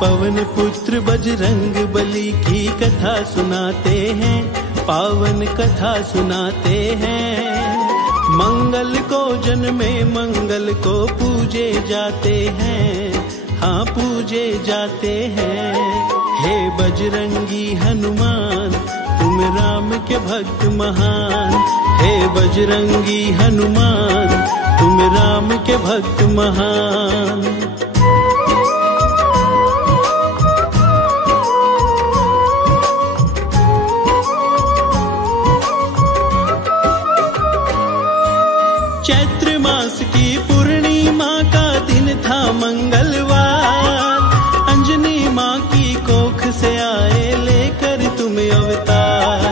पवन पुत्र बजरंग बली की कथा सुनाते हैं, पावन कथा सुनाते हैं। मंगल को जन्मे मंगल को पूजे जाते हैं, हाँ पूजे जाते हैं। हे बजरंगी हनुमान तुम राम के भक्त महान, हे बजरंगी हनुमान तुम राम के भक्त महान। चैत्र मास की पूर्णिमा का दिन था मंगलवार, अंजनी माँ की कोख से आए लेकर तुम अवतार।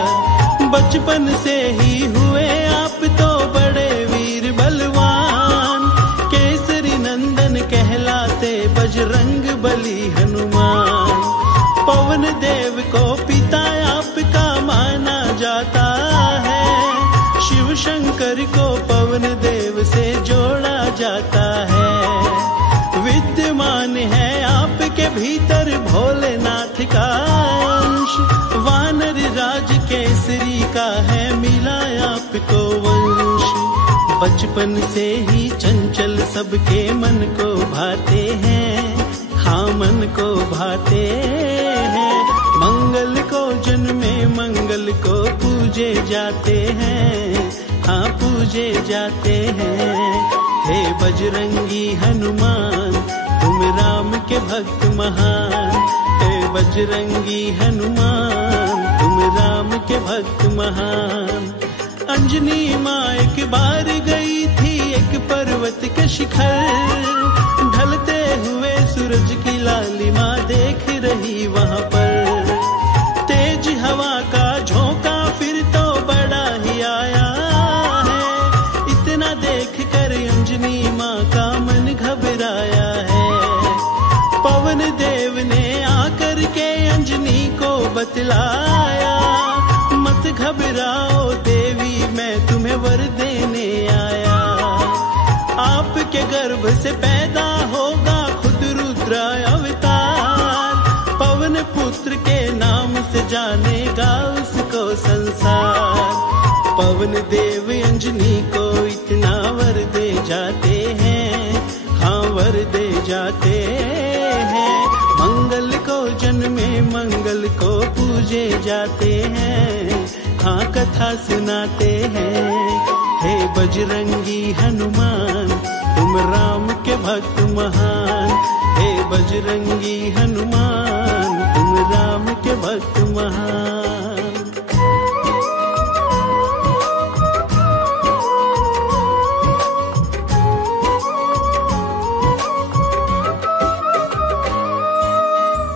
बचपन से ही हुए आप तो बड़े वीर बलवान, केसरी नंदन कहलाते बजरंग बली हनुमान। पवन देव को पिता आपका माना जाता है, शिव शंकर को पवन देव से जोड़ा जाता है। विद्यमान है आपके भीतर भोलेनाथ का अंश, वानर राज केसरी का है मिला आपको वंश। बचपन से ही चंचल सबके मन को भाते हैं, हाँ मन को भाते हैं। मंगल को जन्मे मंगल को पूजे जाते हैं, हाँ पूजे जाते हैं। हे बजरंगी हनुमान तुम राम के भक्त महान, हे बजरंगी हनुमान तुम राम के भक्त महान। अंजनी माँ एक बार गई थी एक पर्वत के शिखर, ढलते हुए सूरज की लालिमा देख रही वहाँ पर। तेज हवा का झोंका फिर तो बड़ा ही आया है, इतना देख कर अंजनी माँ का मन घबराया है। पवन देव ने आकर के अंजनी को बतलाया, मत घबराओ देवी मैं तुम्हें वर देने आया। आपके गर्भ से पैदा होगा खुद रुद्र अवतार, पवन पुत्र के नाम से जानेगा उसको संसार। पवन देव अंजनी को इतना वर दे जाते हैं, हाँ वर दे जाते हैं। मंगल को जन्मे मंगल को पूजे जाते हैं, हाँ कथा सुनाते हैं। हे बजरंगी हनुमान तुम राम के भक्त महान, हे बजरंगी हनुमान तुम राम के भक्त महान।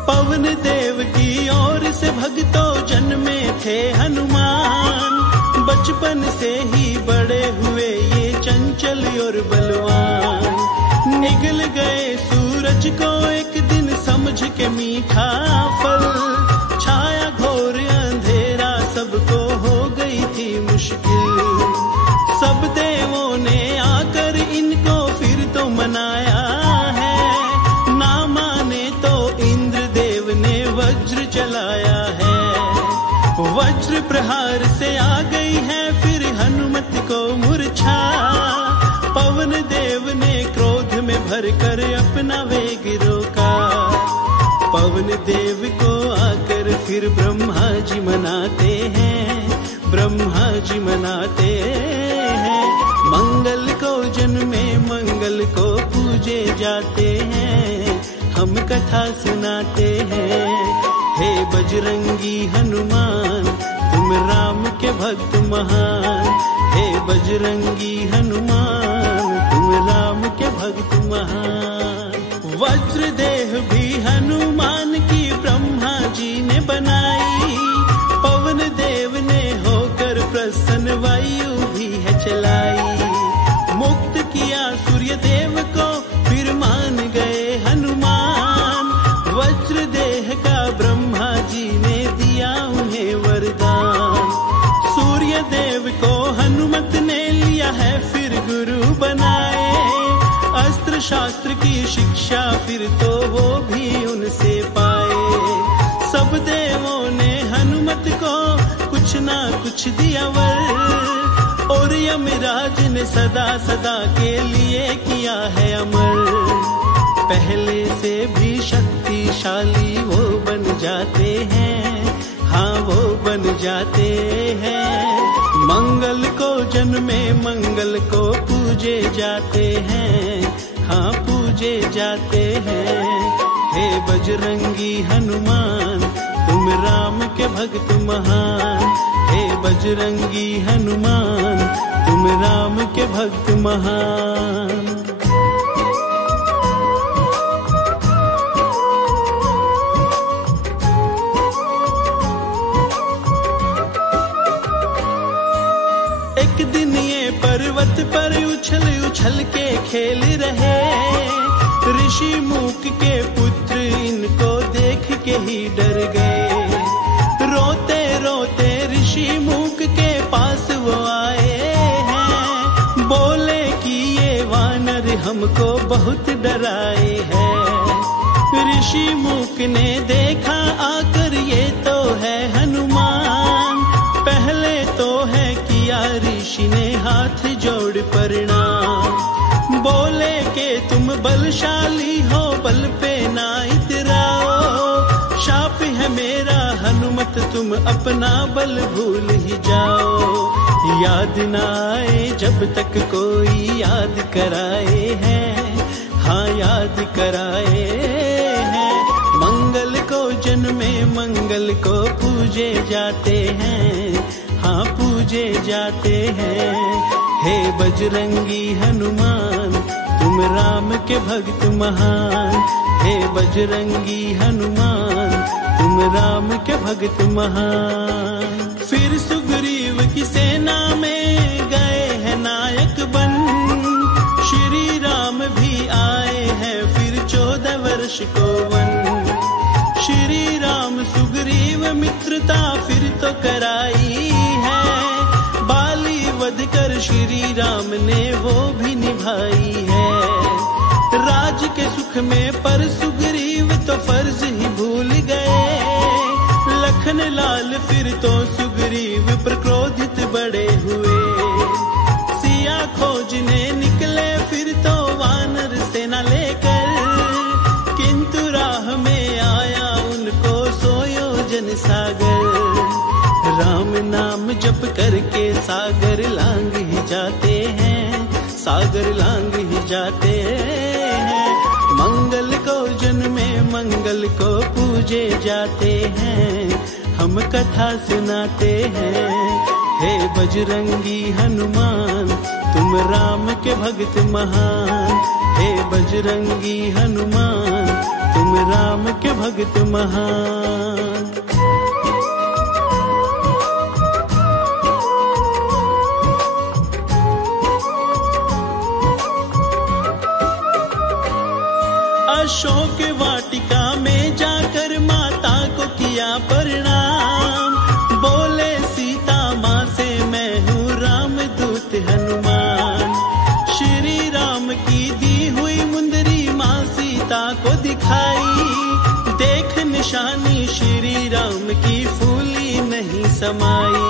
पवन देव की ओर से भक्तों जन्मे थे हनुमान, बचपन से ही बड़े हुए ये चंचल और बलवान। निगल गए सूरज को एक दिन समझ के मीठा फल, छाया घोर अंधेरा सबको हो गई थी मुश्किल। सब देवों ने आकर इनको फिर तो मनाया है, ना माने तो इंद्र देव ने वज्र चलाया है। वज्र प्रहार से आ गई है फिर हनुमत को मूर्छा, पवन देव ने क्रोध में भरकर अपना वेग रोका। पवन देव को आकर फिर ब्रह्मा जी मनाते हैं, ब्रह्मा जी मनाते हैं। मंगल को जन्मे मंगल को पूजे जाते हैं, हम कथा सुनाते हैं। हे बजरंगी हनुमान तुम राम के भक्त महान, हे बजरंगी हनुमान तुम राम के भक्त महान। वज्र देह भी हनुमान की ब्रह्मा जी ने बनाई, पवन देव ने होकर प्रसन्न वायु भी है चलाई। मुक्त किया सूर्य देव को फिर मान गए हनुमान, वज्र देह का ब्रह्मा जी ने दिया उन्हें वरदान। सूर्य देव को हनुमत ने लिया है फिर गुरु बनाए, अस्त्र शास्त्र की शिक्षा फिर तो वो भी उनसे कुछ दिया वर, और यमराज ने सदा सदा के लिए किया है अमर। पहले से भी शक्तिशाली वो बन जाते हैं, हाँ वो बन जाते हैं। मंगल को जन्मे मंगल को पूजे जाते हैं, हाँ पूजे जाते हैं। हे बजरंगी हनुमान तुम राम के भक्त महान, हे बजरंगी हनुमान तुम राम के भक्त महान। एक दिन ये पर्वत पर उछल उछल के खेल रहे, ऋषि मूक के पुत्र इनको देख के ही डर गए। रोते रोते ऋषि मूक के पास वो आए हैं, बोले कि ये वानर हमको बहुत डराए हैं। ऋषि मूक ने देखा आकर ये तो है हनुमान, पहले तो है किया ऋषि ने हाथ जोड़ प्रणाम। बोले कि तुम बलशाली हो, बल पे ना इतराओ, शाप है मेरा हनुमत तुम अपना बल भूल ही जाओ। याद ना आए जब तक कोई याद कराए हैं, हाँ याद कराए हैं। मंगल को जन्मे मंगल को पूजे जाते हैं, हाँ पूजे जाते हैं। हे बजरंगी हनुमान तुम राम के भक्त महान, हे बजरंगी हनुमान तुम राम के भक्त महान। फिर सुग्रीव की सेना में गए हैं नायक बन, श्री राम भी आए हैं फिर 14 वर्ष को वन। श्री राम सुग्रीव मित्रता फिर तो कराई है, बाली वध कर श्री राम ने वो भी निभाई है। राज के सुख में पर सुग्रीव तो फर्ज ही भूल गए, लखन लाल फिर तो सुग्रीव पर क्रोधित बड़े हुए। सिया खोजने निकले फिर तो वानर सेना लेकर, किंतु राह में आया उनको सोयोजन सागर। राम नाम जप करके सागर लांग ही जाते हैं, सागर लांग ही जाते हैं। मंगल को जन्मे मंगल को पूजे जाते हैं, हम कथा सुनाते हैं। हे बजरंगी हनुमान तुम राम के भक्त महान, हे बजरंगी हनुमान तुम राम के भक्त महान। अशोक वाटिका में जाकर माता को किया प्रणाम, बोले सीता माँ से मैं हूँ रामदूत हनुमान। श्री राम की दी हुई मुंदरी माँ सीता को दिखाई, देख निशानी श्री राम की फूली नहीं समाई।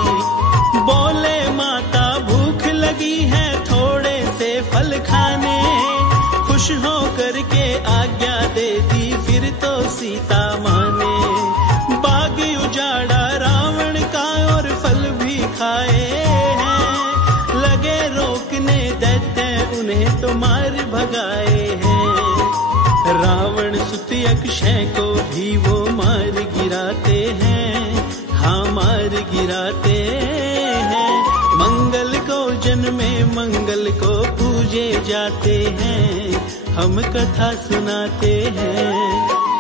बोले माता भूख लगी है थोड़े से फल खाने, खुश हो करके आज्ञा दे दी फिर तो सीता माने। बाग उजाड़ा रावण का और फल भी खाए हैं, लगे रोकने दैत्य उन्हें तो मार भगाए हैं। रावण सुत अक्षय को भी वो मार गिराते हैं, हाँ मार गिराते हैं। मंगल को जन्मे मंगल को पूजे जाते हैं, हम कथा सुनाते हैं।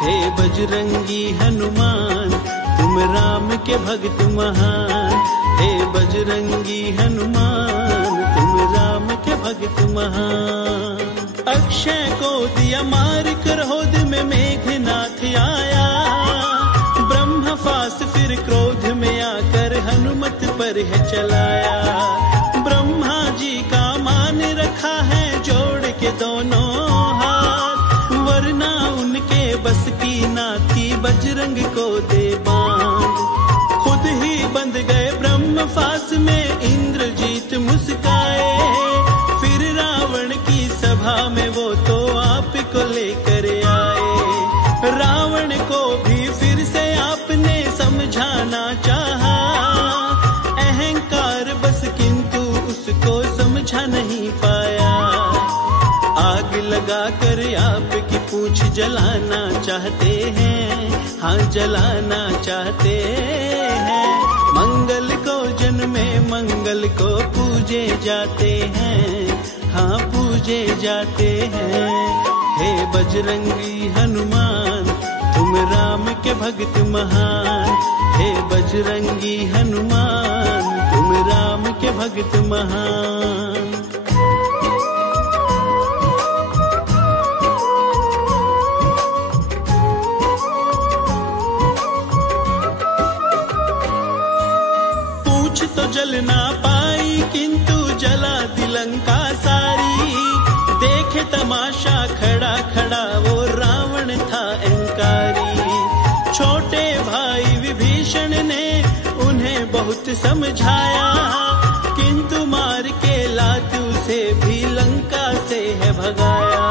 हे बजरंगी हनुमान तुम राम के भक्त महान, हे बजरंगी हनुमान तुम राम के भक्त महान। अक्षय को दिया मार क्रोध में मेघनाथ आया, ब्रह्मफास फिर क्रोध में आकर हनुमत पर है चलाया। ब्रह्मा जी का मान रखा है जोड़ के दोनों हाथ, वरना उनके बस की ना थी बजरंग को दे बांध। खुद ही बंध गए ब्रह्म वनवास में इंद्रजीत मुस्काए, फिर रावण की सभा में वो तो आप को लेकर आए। रावण को भी फिर से आपने समझाना चाहा, अहंकार बस किंतु उसको समझा नहीं पाया। आग लगाकर आपकी पूंछ जलाना चाहते हैं, हाँ जलाना चाहते हैं। मंगल को जन्मे मंगल को पूजे जाते हैं, हाँ पूजे जाते हैं। हे बजरंगी हनुमान तुम राम के भक्त महान, हे बजरंगी हनुमान तुम राम के भक्त महान। पूंछ तो जल ना पाई किंतु जला दी लंका सारी, देखे तमाशा खड़ा खड़ा वो रावण था अहंकारी। छोटे भाई विभीषण ने उन्हें बहुत समझाया, किंतु मार के लात उसे भी लंका से है भगाया।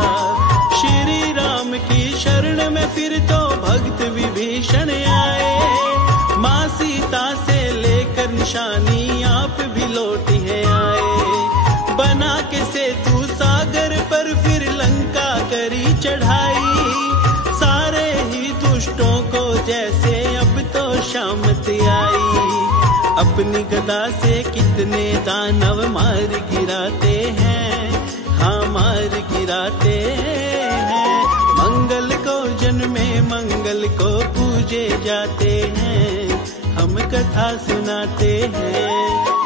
श्री राम की शरण में फिर तो भक्त विभीषण आए, माँ सीता से लेकर निशानी आप भी लौट है आए। बना के सेतु सागर पर फिर लंका करी चढ़ाई, सारे ही दुष्टों को जैसे अब तो शामत आई। अपनी गदा से कितने दानव मार गिराते हैं, हाँ मार गिराते हैं। मंगल को जन्मे मंगल को पूजे जाते हैं, हम कथा सुनाते हैं।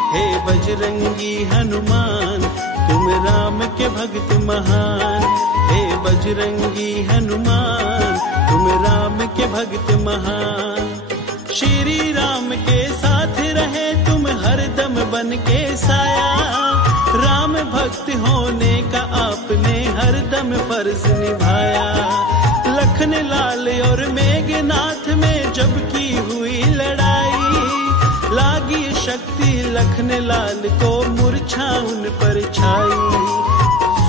हे बजरंगी हनुमान तुम राम के भक्त महान, हे बजरंगी हनुमान तुम राम के भक्त महान। श्री राम के साथ रहे तुम हरदम बन के साया, राम भक्त होने का आपने हरदम फर्ज निभाया। लखन लाल और मेघनाथ में जब की हुई लड़ाई, लागी शक्ति लखन लाल को मूर्छा उन पर छाई।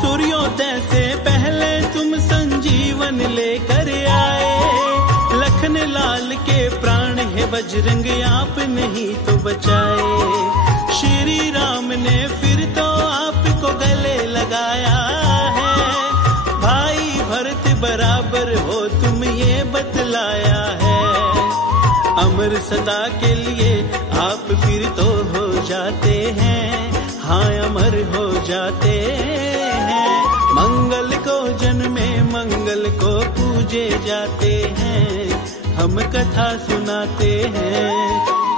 सूर्योदय से पहले तुम संजीवन लेकर आए, लखन लाल के प्राण है बजरंग आप नहीं तो बचाए। श्री राम ने फिर तो आपको गले लगाया है, भाई भरत बराबर हो तुम ये बतलाया है। अमर सदा के लिए आप फिर तो हो जाते हैं, हाँ अमर हो जाते हैं। मंगल को जन्मे मंगल को पूजे जाते हैं, हम कथा सुनाते हैं।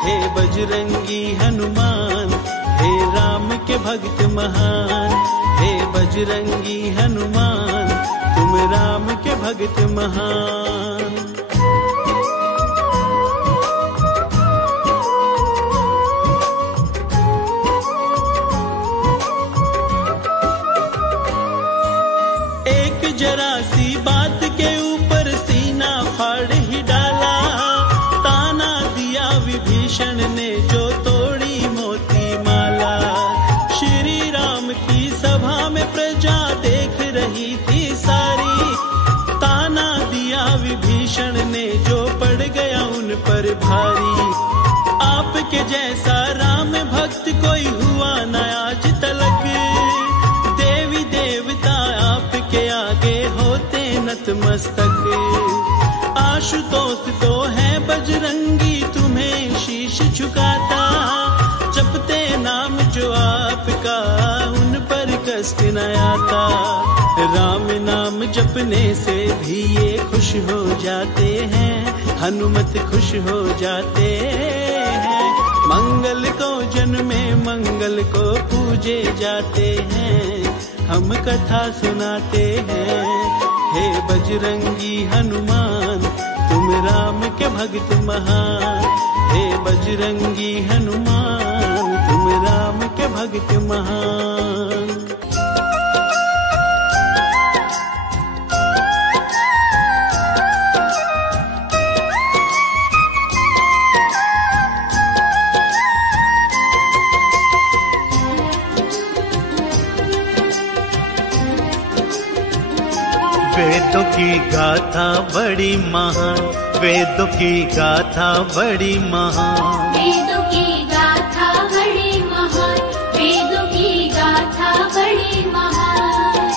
हे बजरंगी हनुमान हे राम के भक्त महान, हे बजरंगी हनुमान तुम राम के भक्त महान। जरा सी बात के ऊपर सीना फाड़ ही डाला, ताना दिया विभीषण ने जो तोड़ी मोती माला। श्री राम की सभा में प्रजा देख रही थी सारी, ताना दिया विभीषण ने जो पड़ गया उन पर भारी। आपके जैसा राम भक्त कोई हुआ न आज तलक, देवी देवता आपके आगे होते नतमस्तक। आशुतोष तो है बजरंगी तुम्हें शीश झुकाता, जपते नाम जो आपका उन पर कष्ट न आता। राम नाम जपने से भी ये खुश हो जाते हैं, हनुमत खुश हो जाते हैं। मंगल को जन्मे मंगल को पूजे जाते हैं, हम कथा सुनाते हैं। हे बजरंगी हनुमान तुम राम के भक्त महान, हे बजरंगी हनुमान तुम राम के भक्त महान। की गाथा बड़ी महान, वेदों की गाथा बड़ी महान, वेदों की गाथा बड़ी महान, वेदों की गाथा बड़ी महान।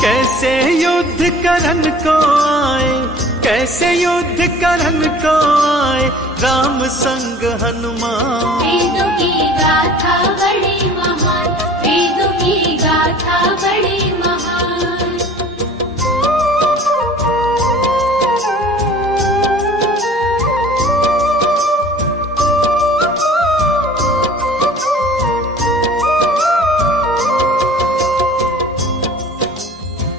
कैसे युद्ध करन को आए, कैसे युद्ध करन को आए राम संग हनुमान। वेदों की गाथा बड़ी महान, वेदों की गाथा बड़ी महान।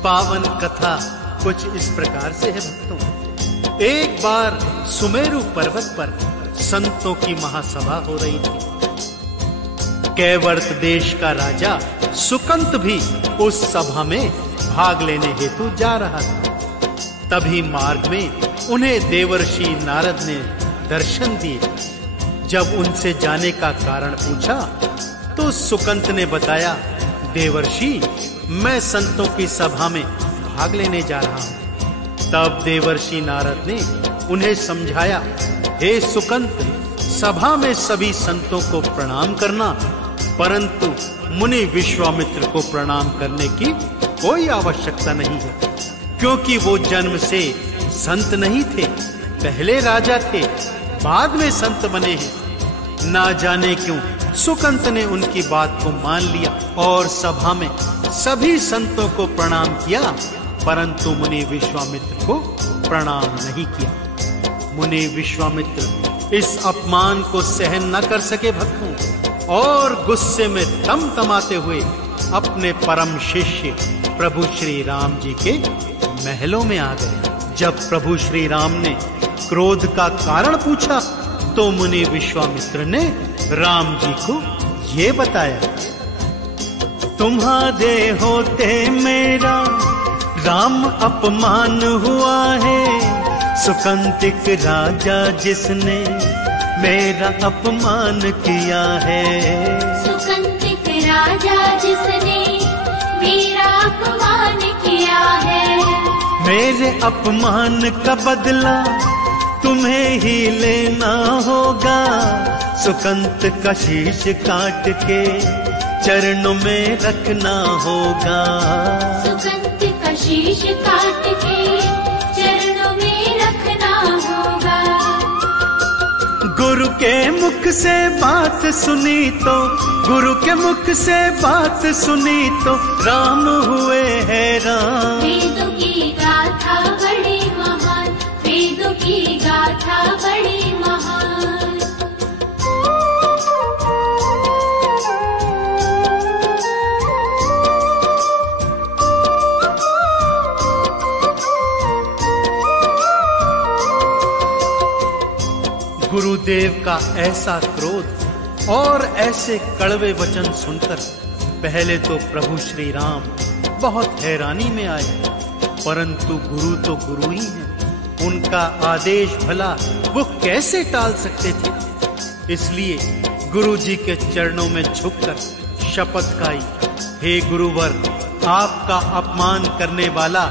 पावन कथा कुछ इस प्रकार से है भक्तों। एक बार सुमेरु पर्वत पर संतों की महासभा हो रही थी। कैवर्त देश का राजा सुकंत भी उस सभा में भाग लेने हेतु जा रहा था। तभी मार्ग में उन्हें देवर्षि नारद ने दर्शन दिए। जब उनसे जाने का कारण पूछा तो सुकंत ने बताया, देवर्षि मैं संतों की सभा में भाग लेने जा रहा हूं। तब देवर्षि नारद ने उन्हें समझाया, हे सुकंत, सभा में सभी संतों को प्रणाम करना, परंतु मुनि विश्वामित्र को प्रणाम करने की कोई आवश्यकता नहीं है, क्योंकि वो जन्म से संत नहीं थे, पहले राजा थे, बाद में संत बने हैं। ना जाने क्यों सुकंत ने उनकी बात को मान लिया और सभा में सभी संतों को प्रणाम किया, परंतु मुनि विश्वामित्र को प्रणाम नहीं किया। मुनि विश्वामित्र इस अपमान को सहन न कर सके भक्तों, और गुस्से में तमतमाते हुए अपने परम शिष्य प्रभु श्री राम जी के महलों में आ गए। जब प्रभु श्री राम ने क्रोध का कारण पूछा तो मुनि विश्वामित्र ने राम जी को ये बताया, तुम्हारे होते मेरा राम अपमान हुआ है, सुकंतिक राजा जिसने मेरा अपमान किया है। सुकंतिक राजा जिसने मेरा अपमान किया है, मेरे अपमान का बदला तुम्हें ही लेना होगा, सुकंत का शीश काट के चरणों में रखना होगा। सुकंत का शीश काट के चरणों में रखना होगा। गुरु के मुख से बात सुनी तो, गुरु के मुख से बात सुनी तो राम हुए हैरान। वेदों की गाथा बड़ी महान, वेदों की गाथा बड़ी महान। गुरुदेव का ऐसा क्रोध और ऐसे कड़वे वचन सुनकर पहले तो प्रभु श्री राम बहुत हैरानी में आए, परंतु गुरु तो गुरु ही हैं, उनका आदेश भला वो कैसे टाल सकते थे। इसलिए गुरु जी के चरणों में झुककर शपथ खाई, हे गुरुवर, आपका अपमान करने वाला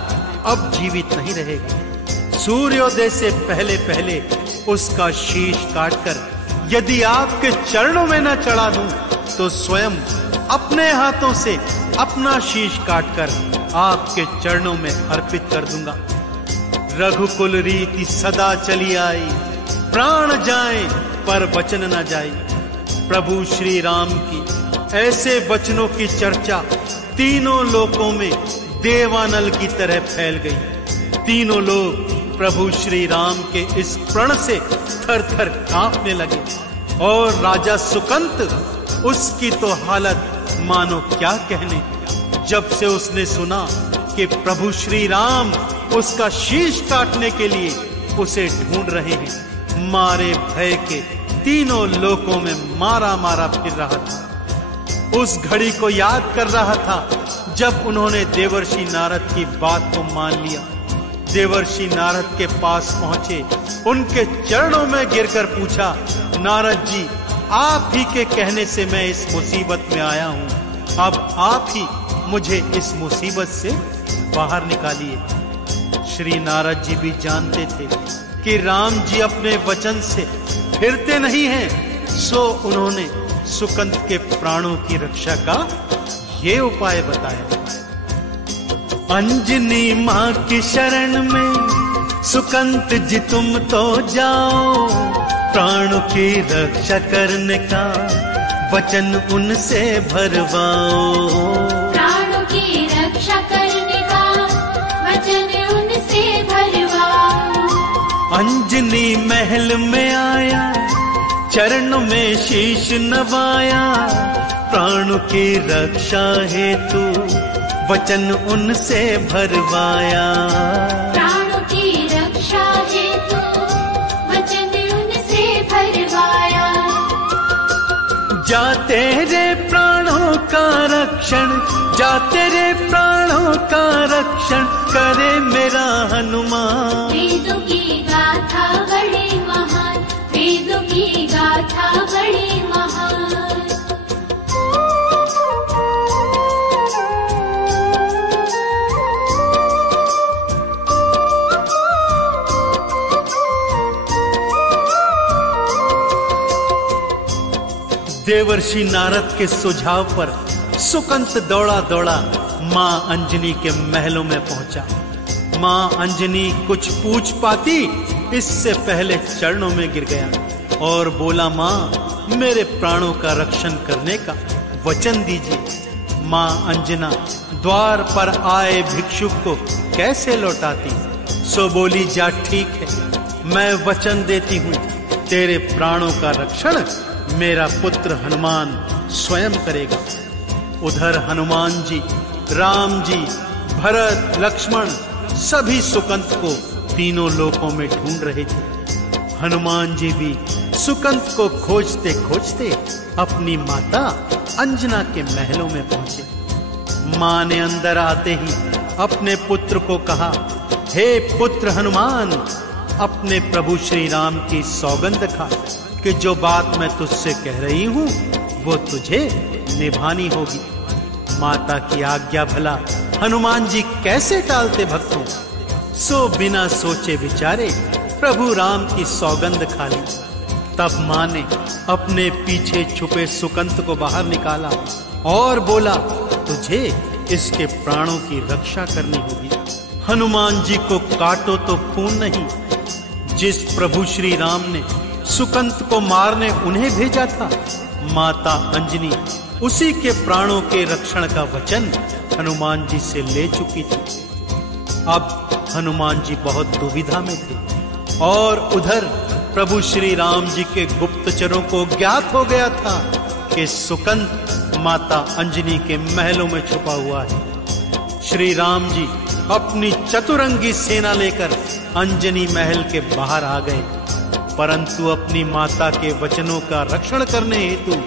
अब जीवित नहीं रहेगा। सूर्योदय से पहले पहले उसका शीश काटकर यदि आपके चरणों में न चढ़ा दूं तो स्वयं अपने हाथों से अपना शीश काटकर आपके चरणों में अर्पित कर दूंगा। रघुकुल रीति सदा चली आई, प्राण जाए पर वचन न जाए। प्रभु श्री राम की ऐसे वचनों की चर्चा तीनों लोकों में देवानल की तरह फैल गई। तीनों लोग प्रभु श्री राम के इस प्रण से थर थर कांपने लगे, और राजा सुकंत, उसकी तो हालत मानो क्या कहने। जब से उसने सुना कि प्रभु श्री राम उसका शीश काटने के लिए उसे ढूंढ रहे हैं, मारे भय के तीनों लोकों में मारा मारा फिर रहा था। उस घड़ी को याद कर रहा था जब उन्होंने देवर्षि नारद की बात को मान लिया। देवर्षि नारद के पास पहुंचे, उनके चरणों में गिरकर पूछा, नारद जी, आप ही के कहने से मैं इस मुसीबत में आया हूं, अब आप ही मुझे इस मुसीबत से बाहर निकालिए। श्री नारद जी भी जानते थे कि राम जी अपने वचन से फिरते नहीं हैं, सो उन्होंने सुकंत के प्राणों की रक्षा का ये उपाय बताया। अंजनी मां की शरण में सुकंत जी तुम तो जाओ, प्राणों की रक्षा करने का वचन उनसे भरवाओ। प्राणों की रक्षा करने का वचन उनसे भरवाओ। अंजनी महल में आया, चरणों में शीश नवाया, प्राणों की रक्षा हेतु वचन उनसे भरवाया। प्राणों की रक्षा हेतु वचन उनसे भरवाया। जा तेरे प्राणों का रक्षण, जा तेरे प्राणों का रक्षण करे मेरा हनुमान। वेदों की गाथा बड़ी महान, वेदों की गाथा बड़ी महान। देवर्षि नारद के सुझाव पर सुकंत दौड़ा दौड़ा मां अंजनी के महलों में पहुंचा। मां अंजनी कुछ पूछ पाती इससे पहले चरणों में गिर गया और बोला, मां मेरे प्राणों का रक्षण करने का वचन दीजिए। मां अंजना द्वार पर आए भिक्षुक को कैसे लौटाती, सो बोली, जा ठीक है, मैं वचन देती हूँ, तेरे प्राणों का रक्षण मेरा पुत्र हनुमान स्वयं करेगा। उधर हनुमान जी, राम जी, भरत, लक्ष्मण सभी सुकंत को तीनों लोकों में ढूंढ रहे थे। हनुमान जी भी सुकंत को खोजते खोजते अपनी माता अंजना के महलों में पहुंचे। मां ने अंदर आते ही अपने पुत्र को कहा, हे पुत्र हनुमान, अपने प्रभु श्री राम की सौगंध खा कि जो बात मैं तुझसे कह रही हूं वो तुझे निभानी होगी। माता की आज्ञा भला हनुमान जी कैसे टालते भक्तों, सो बिना सोचे विचारे प्रभु राम की सौगंध खा ली। तब मां ने अपने पीछे छुपे सुकंत को बाहर निकाला और बोला, तुझे इसके प्राणों की रक्षा करनी होगी। हनुमान जी को काटो तो खून नहीं, जिस प्रभु श्री राम ने सुकंत को मारने उन्हें भेजा था, माता अंजनी उसी के प्राणों के रक्षण का वचन हनुमान जी से ले चुकी थी। अब हनुमान जी बहुत दुविधा में थे और उधर प्रभु श्री राम जी के गुप्तचरों को ज्ञात हो गया था कि सुकंत माता अंजनी के महलों में छुपा हुआ है। श्री राम जी अपनी चतुरंगी सेना लेकर अंजनी महल के बाहर आ गए, परंतु अपनी माता के वचनों का रक्षण करने हेतु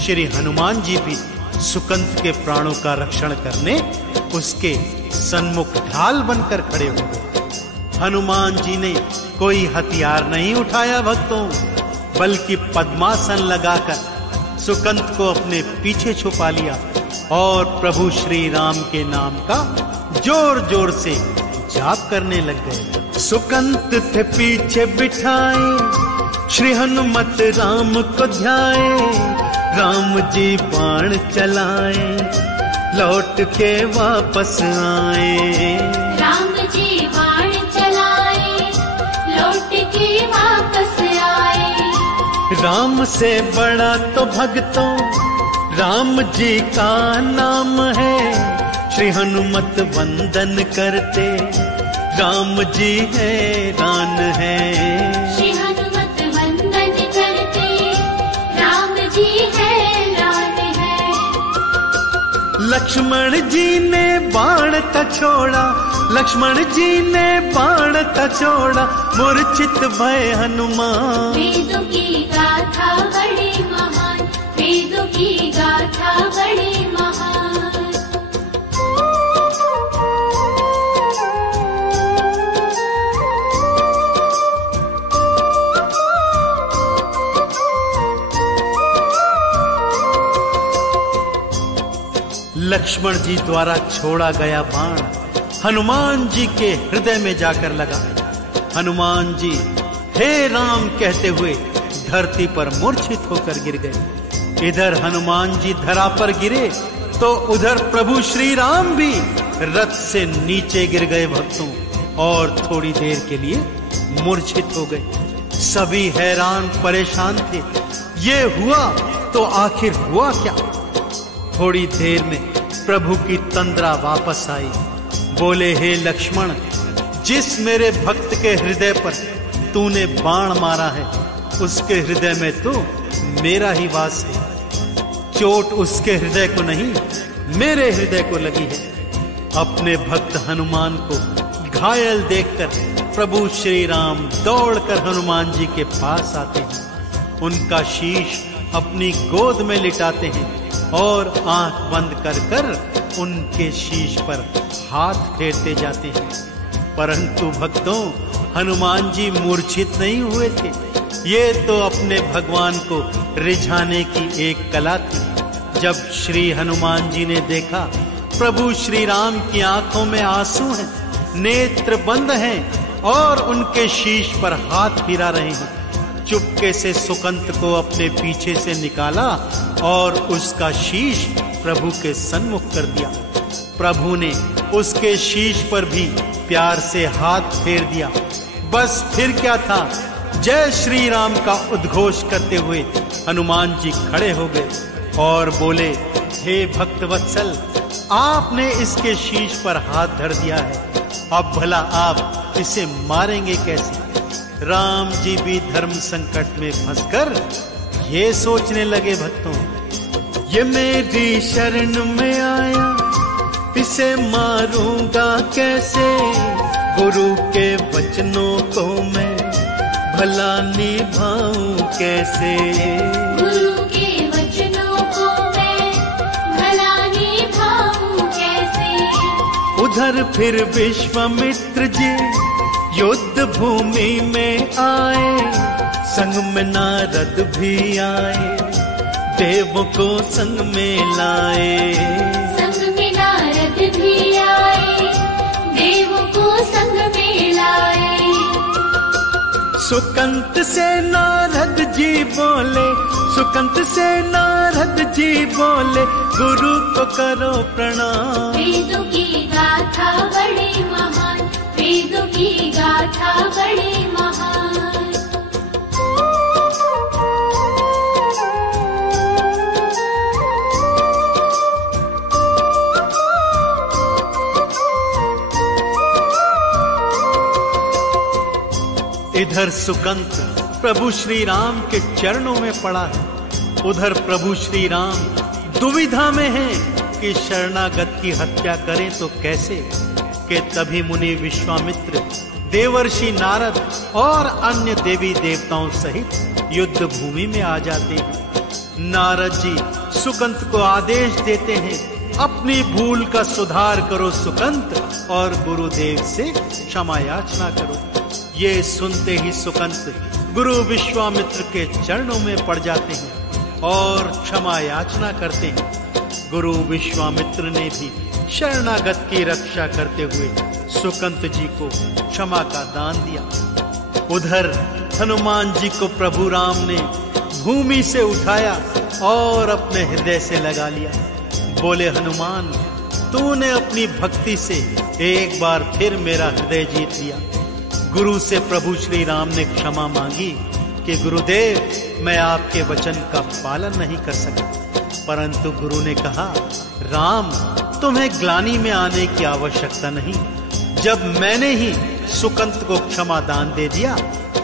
श्री हनुमान जी भी सुकंत के प्राणों का रक्षण करने उसके सन्मुख ढाल बनकर खड़े हो गए। हनुमान जी ने कोई हथियार नहीं उठाया भक्तों, बल्कि पद्मासन लगाकर सुकंत को अपने पीछे छुपा लिया और प्रभु श्री राम के नाम का जोर जोर से जाप करने लग गए। सुकंत थे पीछे बिठाए, श्री हनुमत राम को ध्याए, राम जी बाण चलाए, लौट के वापस आए। राम जी बाण चलाए, लौट के वापस आए। राम से बड़ा तो भक्तों राम जी का नाम है, श्री हनुमत वंदन करते राम जी हैरान है। श्री हनुमत वंदन करते राम जी हैरान है। लक्ष्मण जी ने बाण का छोड़ा, लक्ष्मण जी ने बाण का छोड़ा, मूर्छित भय हनुमान। वेदों की गाथा बड़ी महान, वेदों की गाथा बड़ी महान। लक्ष्मण जी द्वारा छोड़ा गया बाण हनुमान जी के हृदय में जाकर लगा। हनुमान जी हे राम कहते हुए धरती पर मूर्छित होकर गिर गए। इधर हनुमान जी धरा पर गिरे तो उधर प्रभु श्री राम भी रथ से नीचे गिर गए भक्तों, और थोड़ी देर के लिए मूर्छित हो गए। सभी हैरान परेशान थे, ये हुआ तो आखिर हुआ क्या। थोड़ी देर में प्रभु की तंद्रा वापस आई। बोले हे लक्ष्मण, जिस मेरे भक्त के हृदय पर तूने बाण मारा है उसके हृदय में तो मेरा ही वास है। चोट उसके हृदय को नहीं, मेरे हृदय को लगी है। अपने भक्त हनुमान को घायल देखकर प्रभु श्री राम दौड़कर हनुमान जी के पास आते हैं, उनका शीश अपनी गोद में लिटाते हैं और आंख बंद कर कर उनके शीश पर हाथ फेरते जाते हैं। परंतु भक्तों, हनुमान जी मूर्छित नहीं हुए थे। ये तो अपने भगवान को रिझाने की एक कला थी। जब श्री हनुमान जी ने देखा प्रभु श्री राम की आंखों में आंसू हैं, नेत्र बंद हैं और उनके शीश पर हाथ फिरा रहे हैं, चुपके से सुकंत को अपने पीछे से निकाला और उसका शीश प्रभु के सन्मुख कर दिया। प्रभु ने उसके शीश पर भी प्यार से हाथ फेर दिया। बस फिर क्या था, जय श्री राम का उद्घोष करते हुए हनुमान जी खड़े हो गए और बोले, हे भक्त वत्सल, आपने इसके शीश पर हाथ धर दिया है, अब भला आप इसे मारेंगे कैसे। राम जी भी धर्म संकट में फंसकर ये सोचने लगे, भक्तों, ये मेरी शरण में आया, इसे मारूंगा कैसे। गुरु के वचनों को मैं भला निभाऊं कैसे। गुरु के वचनों को मैं भला निभाऊं कैसे। उधर फिर विश्वामित्र जी युद्ध भूमि में आए, संग में नारद भी आए, देवों को संग में लाए। संग में नारद भी आए, देवों को संग में लाए। सुकंत से नारद जी बोले, सुकंत से नारद जी बोले, गुरु को करो प्रणाम। वेदों की गाथा बड़ी महान, वेदों की गाथा बड़ी महान। इधर सुकंत प्रभु श्री राम के चरणों में पड़ा है, उधर प्रभु श्री राम दुविधा में हैं कि शरणागत की हत्या करें तो कैसे। कि तभी मुनि विश्वामित्र, देवर्षि नारद और अन्य देवी देवताओं सहित युद्ध भूमि में आ जाते हैं। नारद जी सुकंत को आदेश देते हैं, अपनी भूल का सुधार करो सुकंत, और गुरुदेव से क्षमा याचना करो। ये सुनते ही सुकंत गुरु विश्वामित्र के चरणों में पड़ जाते हैं और क्षमा याचना करते हैं। गुरु विश्वामित्र ने भी शरणागत की रक्षा करते हुए सुकंत जी को क्षमा का दान दिया। उधर हनुमान जी को प्रभु राम ने भूमि से उठाया और अपने हृदय से लगा लिया। बोले, हनुमान, तूने अपनी भक्ति से एक बार फिर मेरा हृदय जीत लिया। गुरु से प्रभु श्री राम ने क्षमा मांगी कि गुरुदेव, मैं आपके वचन का पालन नहीं कर सका। परंतु गुरु ने कहा, राम, तुम्हें ग्लानि में आने की आवश्यकता नहीं। जब मैंने ही सुकंत को क्षमा दान दे दिया,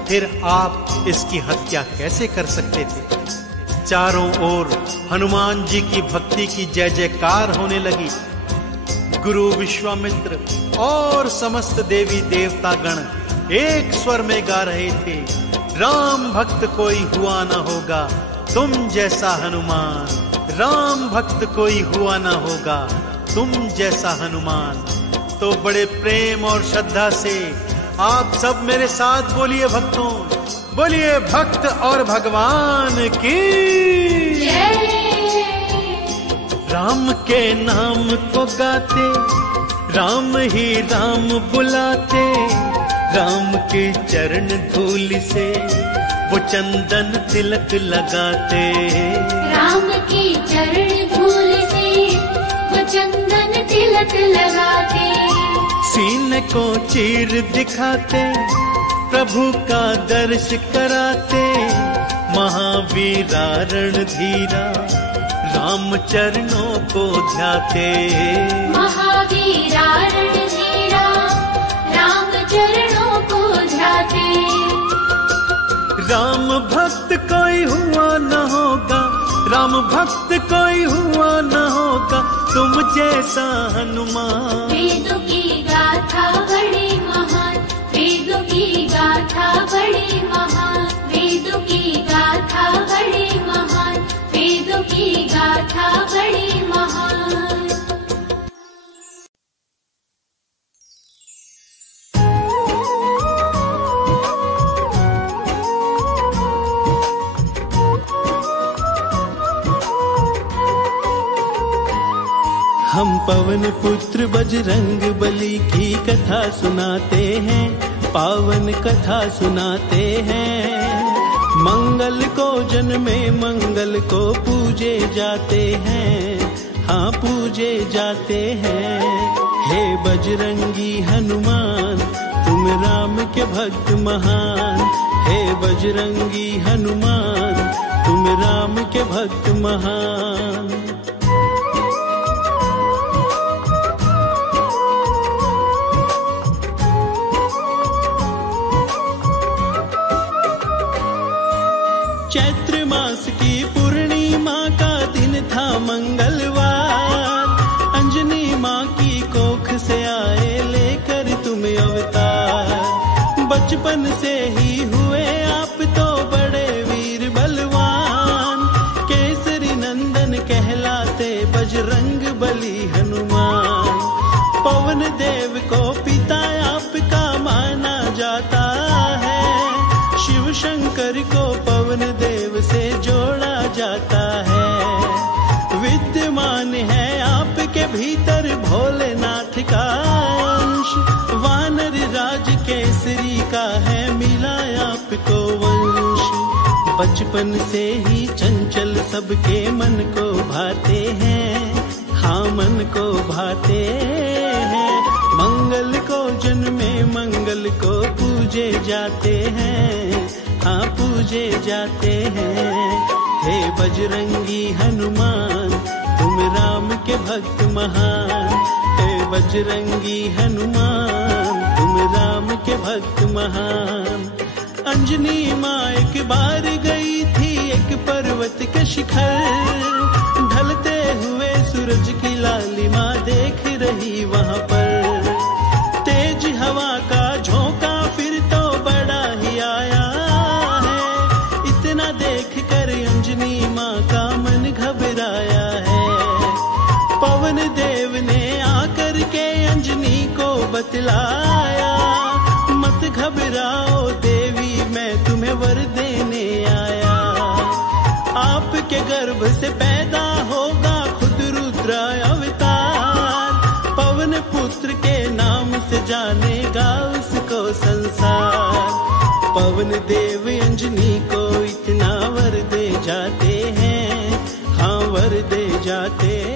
फिर आप इसकी हत्या कैसे कर सकते थे। चारों ओर हनुमान जी की भक्ति की जय जयकार होने लगी। गुरु विश्वामित्र और समस्त देवी देवता गण एक स्वर में गा रहे थे, राम भक्त कोई हुआ न होगा तुम जैसा हनुमान। राम भक्त कोई हुआ न होगा तुम जैसा हनुमान। तो बड़े प्रेम और श्रद्धा से आप सब मेरे साथ बोलिए भक्तों, बोलिए भक्त और भगवान की जय। राम के नाम को गाते राम ही राम बुलाते, राम के चरण धूल से वो चंदन तिलक लगाते। राम के चरण धूल से वो चंदन तिलक लगाते। सीने को चीर दिखाते, प्रभु का दर्श कराते। महावीरा रणधीरा राम चरणों को ध्याते। महावीरा रणधीरा राम चरणों को ध्याते। राम भक्त कोई हुआ न होगा, राम भक्त कोई हुआ न होगा तुम जैसा हनुमान। वेदों की गाथा बड़ी महान, वेदों की गाथा बड़ी महान, वेदों की गाथा बड़ी महान, वेदों की गाथा बड़ी महान। हम पवन पुत्र बजरंग बली की कथा सुनाते हैं, पावन कथा सुनाते हैं। मंगल को जन्मे मंगल को पूजे जाते हैं, हाँ पूजे जाते हैं। हे बजरंगी हनुमान तुम राम के भक्त महान। हे बजरंगी हनुमान तुम राम के भक्त महान। चैत्र मास की पूर्णिमा का दिन था मंगलवार। अंजनी माँ की कोख से आए लेकर तुम अवतार। बचपन से ही हुए आप तो बड़े वीर बलवान। केसरी नंदन कहलाते बजरंग बली हनुमान। पवन देव को पिता आपका माना जाता है। शिव शंकर को पवन देव से जोड़ा जाता है। विद्यमान है आपके भीतर भोलेनाथ का अंश। वानर राज केसरी का है मिला आपको वंश। बचपन से ही चंचल सबके मन को भाते हैं, हाँ मन को भाते हैं। मंगल को जन्मे मंगल को पूजे जाते हैं, हाँ पूजे जाते हैं। हे बजरंगी हनुमान तुम राम के भक्त महान। हे बजरंगी हनुमान तुम राम के भक्त महान। अंजनी माँ एक बार गई थी एक पर्वत के शिखर। ढलते हुए सूरज की लालिमा देख रही वहाँ पर। तेज हवा का झोंका फिर तो बड़ा ही आया है। इतना देख कर अंजनी माँ का मन घबराया है। पवन देव ने आकर के अंजनी को बतलाया, मत घबराओ देवी मैं तुम्हें वर देने आया। आपके गर्भ से पैदा होगा खुद रुद्र अवतार। पवन पुत्र के नाम से जानेगा उसको संसार। पवन देव अंजनी को इतना वर दे जाते हैं, हाँ वर दे जाते हैं।